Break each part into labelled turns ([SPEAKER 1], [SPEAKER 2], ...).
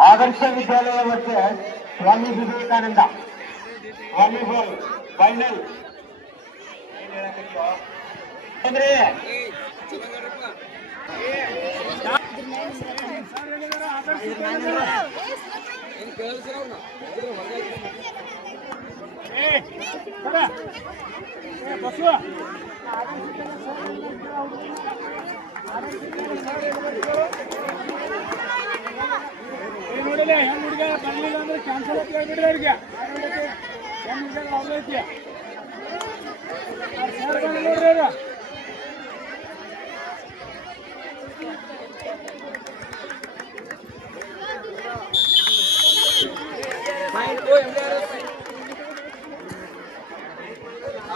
[SPEAKER 1] ఆదర్శ విద్యాలయం వచ్చే స్వామి వివేకానంద. వాలీబాల్ ఫైనల్ ఏం
[SPEAKER 2] ನೋಡಿಲ್ಲ ಹೆಂಗ್ ಹುಡುಗ ಬರ್ಲಿಲ್ಲ ಅಂದ್ರೆ ಕ್ಯಾನ್ಸಲ್ ಅಂತ ಹೇಳ್ಬಿಡ್ರಿ ಅವ್ರಿಗೆ ಹೆಂಗ್ ಹುಡುಗ ಅವ್ರೇ ಐತಿ ಸರ್ ಬಂದು ನೋಡ್ರಿ ಅದು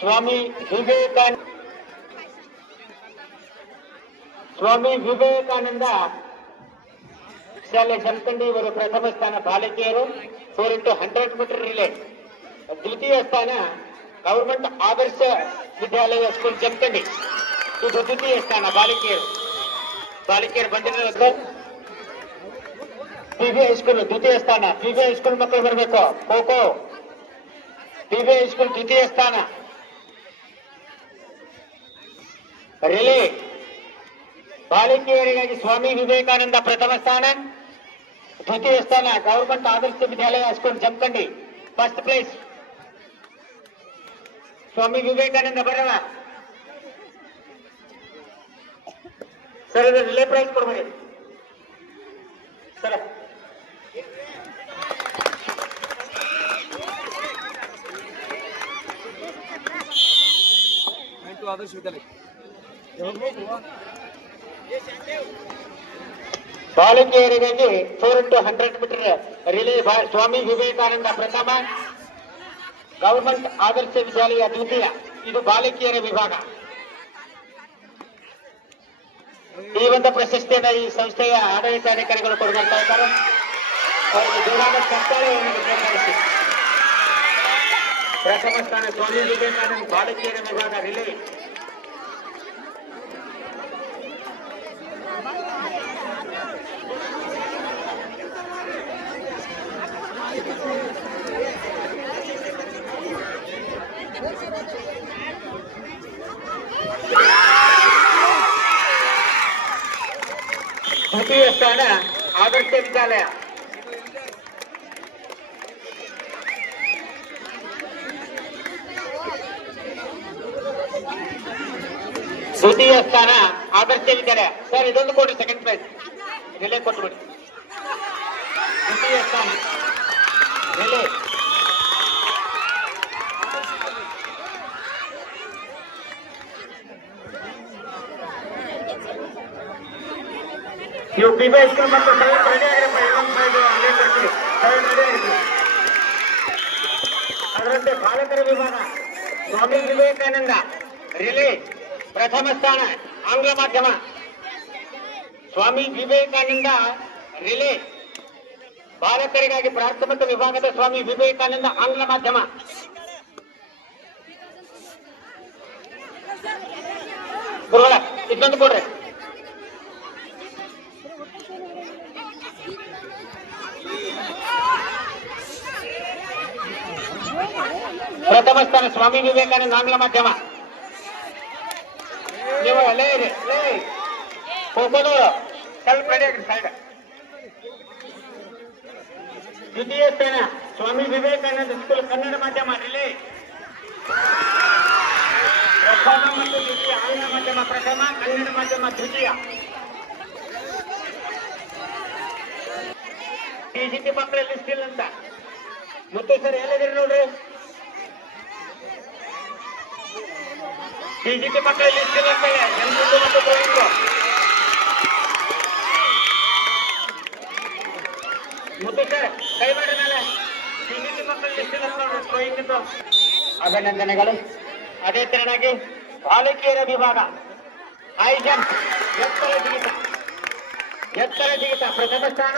[SPEAKER 1] ಸ್ವಾಮಿ ವಿವೇಕಾನಂದ. ಸ್ವಾಮಿ ವಿವೇಕಾನಂದ ಶಾಲೆ ಜಮಖಂಡಿ ಇವರು ಪ್ರಥಮ ಸ್ಥಾನ ಬಾಲಕಿಯರು. Four into hundred metre relay. ದ್ವಿತೀಯ ಸ್ಥಾನ ಗವರ್ಮೆಂಟ್ ಆದರ್ಶ ವಿದ್ಯಾಲಯ ಸ್ಕೂಲ್ ಜಮಖಂಡಿ. ಇದು ದ್ವಿತೀಯ ಸ್ಥಾನ ಬಾಲಕಿಯರು. ಬಾಲಕಿಯರು ಬಂದಿರೋ ಪಿವಿ ಹೈಸ್ಕೂಲ್ ದ್ವಿತೀಯ ಸ್ಥಾನ. ಪಿವಿ ಹೈಸ್ಕೂಲ್ ಮಕ್ಕಳು ಬರಬೇಕು. ಖೋ ಖೋ. ಪಿವಿ ಹೈಸ್ಕೂಲ್ ದ್ವಿತೀಯ ಸ್ಥಾನ. ರಿಲೇ ಬಾಲಕಿಯರಿಗಾಗಿ ಸ್ವಾಮಿ ವಿವೇಕಾನಂದ ಪ್ರಥಮ ಸ್ಥಾನ ದ್ವಿತೀಯ ಸ್ಥಾನ government Adarsha Vidyalaya high school Jamkhandi first place Swami Vivekananda ಬರವ sir ಇದು ರಿಲೇ ಪ್ರೈಸ್ ಕೊಡ್ಬೇಡಿ ಸರ್
[SPEAKER 2] ಆದರ್ಶ ವಿದ್ಯಾಲಯ
[SPEAKER 1] ಬಾಲಕಿಯರಿಗಾಗಿ four into hundred metre relay Swami Vivekananda ಪ್ರಥಮ ಗವರ್ಮೆಂಟ್ ಆದರ್ಶ ವಿದ್ಯಾಲಯ ದ್ವಿತೀಯ. ಇದು ಬಾಲಕಿಯರ ವಿಭಾಗ. ಈ ಒಂದು ಪ್ರಶಸ್ತಿಯನ್ನ ಈ ಸಂಸ್ಥೆಯ ಆಡಳಿತಾಧಿಕಾರಿಗಳು ಕೊಡ್ತಾ ಇದ್ದಾರೆ ಅವರಿಗೆ ದೂರಾದ ಸರ್ಕಾರವನ್ನು ಪ್ರಕಟಿಸಿ. ಪ್ರಥಮ ಸ್ಥಾನ ಸ್ವಾಮಿ ವಿವೇಕಾನಂದ ಬಾಲಕಿಯರ ವಿಭಾಗ ರಿಲೇ ದ್ವಿತೀಯ ಸ್ಥಾನ ಆದರ್ಶ ವಿದ್ಯಾಲಯ ದ್ವಿತೀಯ ಸ್ಥಾನ ಆದರ್ಶ ವಿದ್ಯಾಲಯ ಸರ್, ಇದೊಂದು ಕೊಡಿ ಸೆಕೆಂಡ್ ಪ್ರೈಸ್ ರಿಲೇ ಕೊಟ್ಬಿಡಿ. ದ್ವಿತೀಯ ಸ್ಥಾನ relay P high school ready ready ಅದರಂತೆ ಬಾಲಕರ ವಿಭಾಗ, ಸ್ವಾಮಿ ವಿವೇಕಾನಂದ, ರಿಲೇ, ಪ್ರಥಮ ಸ್ಥಾನ, ಆಂಗ್ಲ ಮಾಧ್ಯಮ. ಸ್ವಾಮಿ ವಿವೇಕಾನಂದ, ರಿಲೇ, ಬಾಲಕರಿಗಾಗಿ ಪ್ರಾಥಮಿಕ ವಿಭಾಗದ ಸ್ವಾಮಿ ವಿವೇಕಾನಂದ, ಆಂಗ್ಲ ಮಾಧ್ಯಮ. ಗುರುಗಳ ಇದೊಂದು ಕೊಡ್ರಿ. ಪ್ರಥಮ ಸ್ಥಾನ ಸ್ವಾಮಿ ವಿವೇಕಾನಂದ ಆಂಗ್ಲ ಮಾಧ್ಯಮ. ನೀವು ಅಲ್ಲೇ ಇದೆ ಅಲ್ಲೇ ಹೋಗೋದವರು ಸ್ವಲ್ಪ ರೆಡಿ ದ್ವಿತೀಯ ಸ್ಥಾನ ಸ್ವಾಮಿ ವಿವೇಕಾನಂದ ಸ್ಕೂಲ್ ಕನ್ನಡ ಮಾಧ್ಯಮ, ರಿಲೇ. ಪ್ರಥಮ ಮತ್ತು ದ್ವಿತೀಯ ಆಂಗ್ಲ ಮಾಧ್ಯಮ ಪ್ರಥಮ, ಕನ್ನಡ ಮಾಧ್ಯಮ ದ್ವಿತೀಯ. ಟಿಜಿಟಿ ಮಕ್ಕಳಲ್ಲಿ ಸ್ಕಿಲ್ ಅಂತ. ಮುತ್ತು ಸರ್ ಎಲ್ಲಿದ್ದೀರಿ ನೋಡ್ರಿ?
[SPEAKER 3] ಡಿಜಿಟಿ ಮಕ್ಕಳಲ್ಲಿ ಇರ್ತಿರಂತೇಳಿ ಹೆಣ್ಮಕ್ಳು ಮತ್ತು ಗೋವಿಂದ್ರು ಮುದ್ದು ಸರ್ ಕೈ ಮಾಡಿ ಮೇಲೆ ಡಿಜಿಟಿ ಮಕ್ಕಳು ಇರ್ತಿರಂತ ಗೋವಿಂದ್ ಅಭಿನಂದನೆಗಳು ಅದೇ ತೆರನಾಗಿ ಬಾಲಕಿಯರ ವಿಭಾಗ ಹೈ ಜಂಪ್ ಎತ್ತರ ಜಿಗಿತ ಎತ್ತರ ಜಿಗಿತ ಪ್ರಥಮ ಸ್ಥಾನ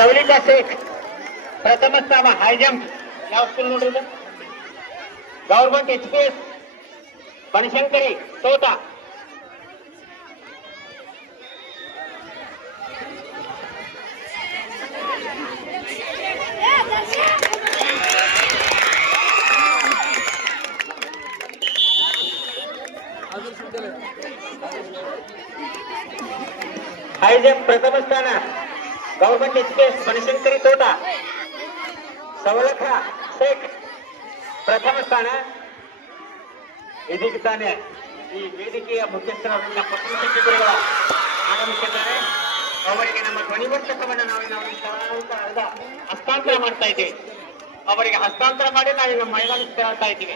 [SPEAKER 3] ಸವಲಿಕಾ ಶೇಖ್ ಪ್ರಥಮ ಸ್ಥಾನ ಹೈ ಜಂಪ್ ಯಾವ ಸ್ಕೂಲ್ ನೋಡ್ರಿ ಇದು? Government H P S Banashankari Thota high jump ಪ್ರಥಮ ಸ್ಥಾನ ಗೌರ್ಮೆಂಟ್ ಎಸ್ ಬನಶಂಕರಿ ತೋಟ. ಸವಲಖ ಶೇಖ್ ಪ್ರಥಮ ಸ್ಥಾನ. ಇದೀಗ ತಾನೆ ಈ ವೇದಿಕೆಯ ಮುಖ್ಯಸ್ಥರನ್ನ ಪ್ರಥಮ ಗುರುಗಳು ಆಗಮಿಸಿದ್ದಾರೆ. ಅವರಿಗೆ ನಮ್ಮ ಧ್ವನಿವರ್ತಕವನ್ನು ನಾವು ಸ್ಥಳಾಂತರ ಹಸ್ತಾಂತರ ಮಾಡ್ತಾ ಇದ್ದೀವಿ. ಅವರಿಗೆ ಹಸ್ತಾಂತರ ಮಾಡಿ ನಾವು ಮೈದಾನಕ್ಕೆ ತಗೊಳ್ತಾ ಇದ್ದೀವಿ.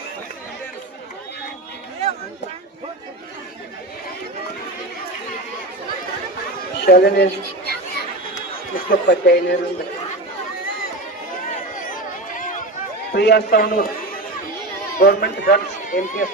[SPEAKER 3] चलन इसको पता ही नहीं government girls M P S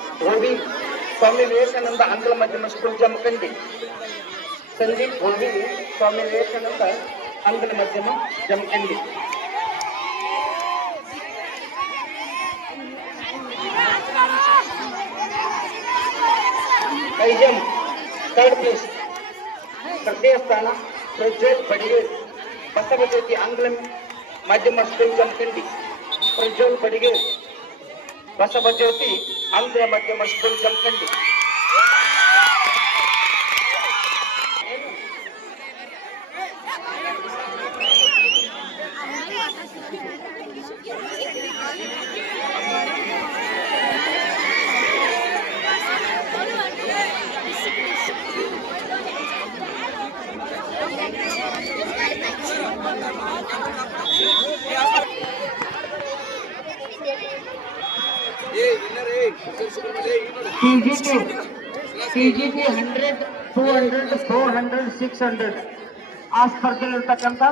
[SPEAKER 3] Bhovi Swami Vivekananda ಆಂಗ್ಲ ಮಾಧ್ಯಮ ಸ್ಕೂಲ್ ಜಮಖಂಡಿ ಸಂದೀಪ್ ಭೋವಿ ಸ್ವಾಮಿ ವಿವೇಕಾನಂದ ಆಂಗ್ಲ ಮಾಧ್ಯಮ ಜಮಖಂಡಿ ಐಜಮ್ ಥರ್ಡ್ ಪ್ಲೇಸ್ ತೃತೀಯ ಸ್ಥಾನ ಪ್ರಜ್ವಲ್ ಬಡಿಗೆ ಬಸವಜ್ಯೋತಿ ಆಂಗ್ಲ ಮಾಧ್ಯಮ ಸ್ಕೂಲ್ ಜಮಖಂಡಿ ಪ್ರಜ್ವಲ್ ಬಡಿಗೆ ಬಸವಜ್ಯೋತಿ ಆಂಗ್ಲ ಮಾಧ್ಯಮ school Jamkhandi Thank you. TGT TGT hundred two hundred four hundred six hundred ಆ ಸ್ಪರ್ಧೆಯಲ್ಲಿರ್ತಕ್ಕಂಥ